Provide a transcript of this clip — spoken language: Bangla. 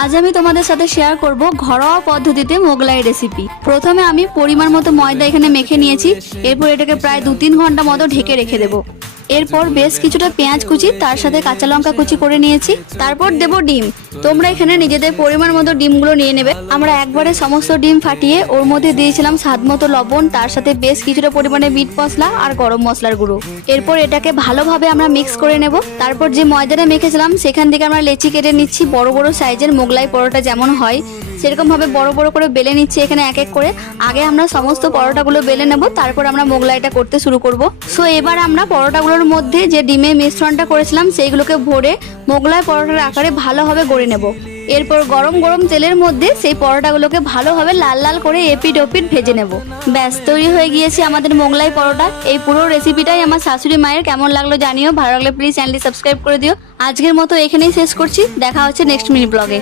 আজ আমি তোমাদের সাথে শেয়ার করব ঘরোয়া পদ্ধতিতে মোগলাই রেসিপি। প্রথমে আমি পরিমাণ মতো ময়দা এখানে মেখে নিয়েছি। এরপর এটাকে প্রায় 2-3 ঘন্টা মতো ঢেকে রেখে দেবো। এরপর বেশ কিছুটা পেঁয়াজ কুচি, তার সাথে কাঁচা লঙ্কা কুচি করে নিয়েছি। তারপর দেব ডিম। তোমরা এখানে নিজেদের পরিমাণ মতো ডিমগুলো নিয়ে নেবে। আমরা একবারে সমস্ত ডিম ফাটিয়ে ওর মধ্যে দিয়েছিলাম স্বাদ মতো লবণ, তার সাথে বেশ কিছুটা পরিমাণে মিট মশলা আর গরম মশলার গুঁড়ো। এরপর এটাকে ভালোভাবে আমরা মিক্স করে নেব। তারপর যে ময়দাটা মেখেছিলাম সেখান থেকে আমরা লেচি কেটে নিচ্ছি। বড় বড় সাইজের মোগলাই পরোটা যেমন হয় সেরকম ভাবে বড় বড় করে বেলে নিচ্ছি এখানে এক এক করে। আগে আমরা সমস্ত পরোটাগুলো বেলে নেব, তারপর আমরা মোগলাইটা করতে শুরু করব। সো এবার আমরা পরোটাগুলোর মধ্যে যে ডিমের মিশ্রণটা করেছিলাম সেইগুলোকে ভরে মোগলাই পরোটার আকারে ভালোভাবে গড়ে নেব। এরপর গরম গরম তেলের মধ্যে সেই পরোটাগুলোকে ভালোভাবে লাল লাল করে এপিট ওপিট ভেজে নেব। ব্যাস, তৈরি হয়ে গিয়েছে আমাদের মোগলাই পরোটা। এই পুরো রেসিপিটাই আমার শাশুড়ি মায়ের। কেমন লাগলো জানিও, ভালো লাগলে প্লিজ চ্যানেলটি সাবস্ক্রাইব করে দিও। আজকের মতো এখানেই শেষ করছি, দেখা হচ্ছে নেক্সট মিনি ব্লগে।